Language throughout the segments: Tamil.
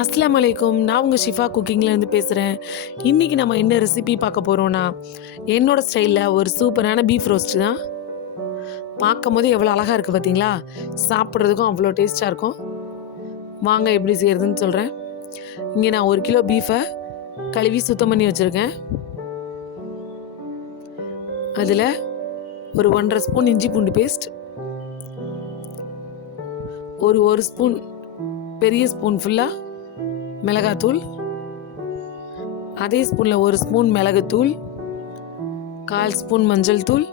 அஸ்ஸலாமு அலைக்கும். நான் உங்கள் ஷிஃபா குக்கிங்லேருந்து பேசுகிறேன். இன்றைக்கி நம்ம என்ன ரெசிபி பார்க்க போகிறோன்னா, என்னோடய ஸ்டைலில் ஒரு சூப்பரான பீஃப் ரோஸ்ட்டு தான். பார்க்கும் போது எவ்வளோ அழகாக இருக்குது பார்த்தீங்களா? சாப்பிட்றதுக்கும் அவ்வளோ டேஸ்ட்டாக இருக்கும். வாங்க எப்படி செய்கிறதுன்னு சொல்கிறேன். இங்கே நான் 1 கிலோ பீஃபை கழுவி சுத்தம் பண்ணி வச்சுருக்கேன். அதில் ஒரு 1.5 ஸ்பூன் இஞ்சி பூண்டு பேஸ்ட், ஒரு ஸ்பூன் பெரிய ஸ்பூன் ஃபுல்லாக மிளகாத்தூள், அதே ஸ்பூனில் 1 ஸ்பூன் மிளகுத்தூள், 1/4 ஸ்பூன் மஞ்சள் தூள்,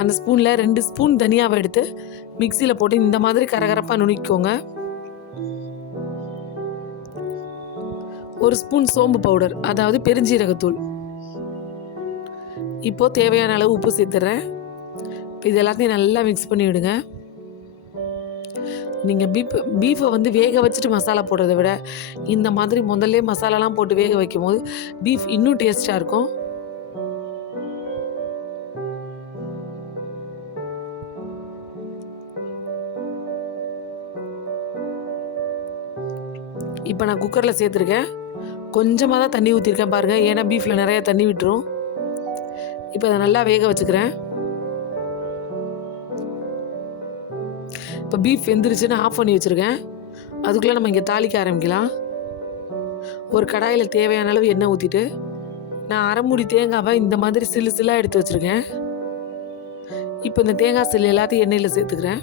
அந்த ஸ்பூனில் 2 ஸ்பூன் தனியாவை எடுத்து மிக்சியில் போட்டு இந்த மாதிரி கரகரப்பாக நுணுக்கிக்கோங்க. 1 ஸ்பூன் சோம்பு பவுடர், அதாவது பெருஞ்சீரகத்தூள். இப்போது தேவையான அளவு உப்பு சேர்த்துறேன். இப்போ இது எல்லாத்தையும் நல்லா மிக்ஸ் பண்ணி விடுங்க. நீங்கள் பீஃபை வந்து வேக வச்சுட்டு மசாலா போடுறத விட இந்த மாதிரி முதல்ல மசாலாலாம் போட்டு வேக வைக்கும் போது பீஃப் இன்னும் டேஸ்ட்டாக இருக்கும். இப்போ நான் குக்கரில் சேர்த்துருக்கேன். கொஞ்சமாக தான் தண்ணி ஊற்றிருக்கேன் பாருங்கள், ஏன்னா பீஃபில் நிறையா தண்ணி விட்டுரும். இப்போ அதை நல்லா வேக வச்சுக்கிறேன். இப்போ பீஃப் வெந்துருச்சுன்னு ஆஃப் பண்ணி வச்சுருக்கேன். அதுக்குள்ளே நம்ம இங்கே தாளிக்க ஆரம்பிக்கலாம். ஒரு கடாயில் தேவையான அளவு எண்ணெய் ஊற்றிட்டு நான் 1/2 மூடி தேங்காவை இந்த மாதிரி சில்லாக எடுத்து வச்சுருக்கேன். இப்போ இந்த தேங்காய் சில்லு எல்லாத்தையும் எண்ணெயில் சேர்த்துக்கிறேன்.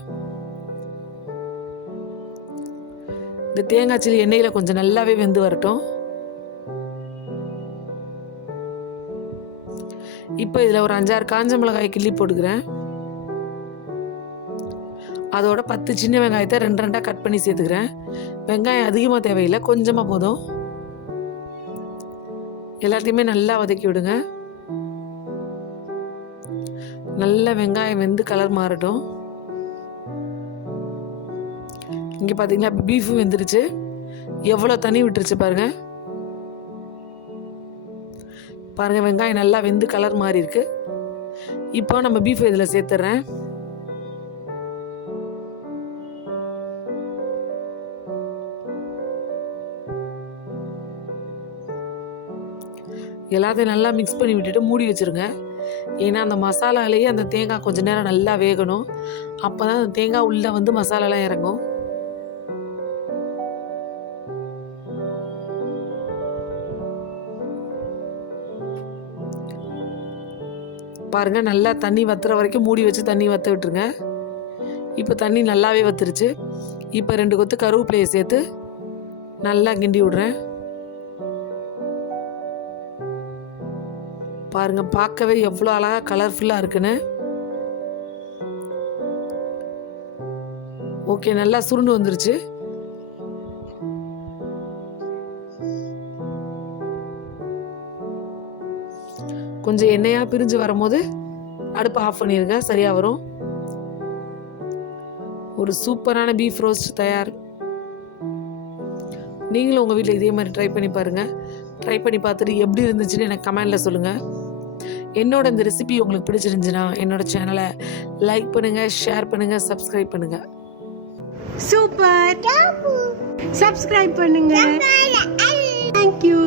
இந்த தேங்காய் சில்லு எண்ணெயில் கொஞ்சம் நல்லாவே வெந்து வரட்டும். இப்போ இதில் ஒரு 5-6 காஞ்ச மிளகாய் கிள்ளி போட்டுக்கிறேன். அதோட 10 சின்ன வெங்காயத்தை 2 கட் பண்ணி சேர்த்துக்கிறேன். வெங்காயம் அதிகமாக தேவையில்லை, கொஞ்சமாக போதும். எல்லாத்தையுமே நல்லா வதக்கி விடுங்க. நல்ல வெங்காயம் வெந்து கலர் மாறட்டும். இங்கே பார்த்தீங்களா, பீஃபும் வெந்துருச்சு. எவ்வளோ தண்ணி விட்டுருச்சு பாருங்கள். பாருங்கள், வெங்காயம் நல்லா வெந்து கலர் மாறி இருக்கு. இப்போ நம்ம பீஃப் இதில் சேர்த்துட்றேன். எல்லாத்தையும் நல்லா மிக்ஸ் பண்ணி விட்டுட்டு மூடி வச்சுருங்க. ஏன்னா அந்த மசாலாலேயே அந்த தேங்காய் கொஞ்சம் நேரம் நல்லா வேகணும். அப்போ தான் அந்த தேங்காய் உள்ளே வந்து மசாலாலாம் இறங்கும். பாருங்கள், நல்லா தண்ணி வத்துற வரைக்கும் மூடி வச்சு தண்ணி வற்ற விட்டுருங்க. இப்போ தண்ணி நல்லாவே வத்துருச்சு. இப்போ 2 கொத்து கருவேப்பிலையை சேர்த்து நல்லா கிண்டி விடுறேன். பாருங்கள், பார்க்கவே எவ்வளோ அழகாக கலர்ஃபுல்லாக இருக்குன்னு. ஓகே, நல்லா சுருண்டு வந்துருச்சு. கொஞ்சம் எண்ணெயாக பிரிஞ்சு வரும்போது அடுப்பை ஆஃப் பண்ணிடுங்க, சரியாக வரும். ஒரு சூப்பரான பீஃப் ரோஸ்ட் தயார். நீங்களும் உங்கள் வீட்டில் இதே மாதிரி ட்ரை பண்ணி பாருங்கள். ட்ரை பண்ணி பார்த்துட்டு எப்படி இருந்துச்சுன்னு எனக்கு கமெண்டில் சொல்லுங்கள். என்னோட இந்த ரெசிபி உங்களுக்கு பிடிச்சிருந்துச்சுன்னா என்னோட சேனலை லைக் பண்ணுங்கள், ஷேர் பண்ணுங்கள், சப்ஸ்கிரைப் பண்ணுங்கள். சூப்பர், சப்ஸ்கிரைப் பண்ணுங்க. தேங்க்யூ.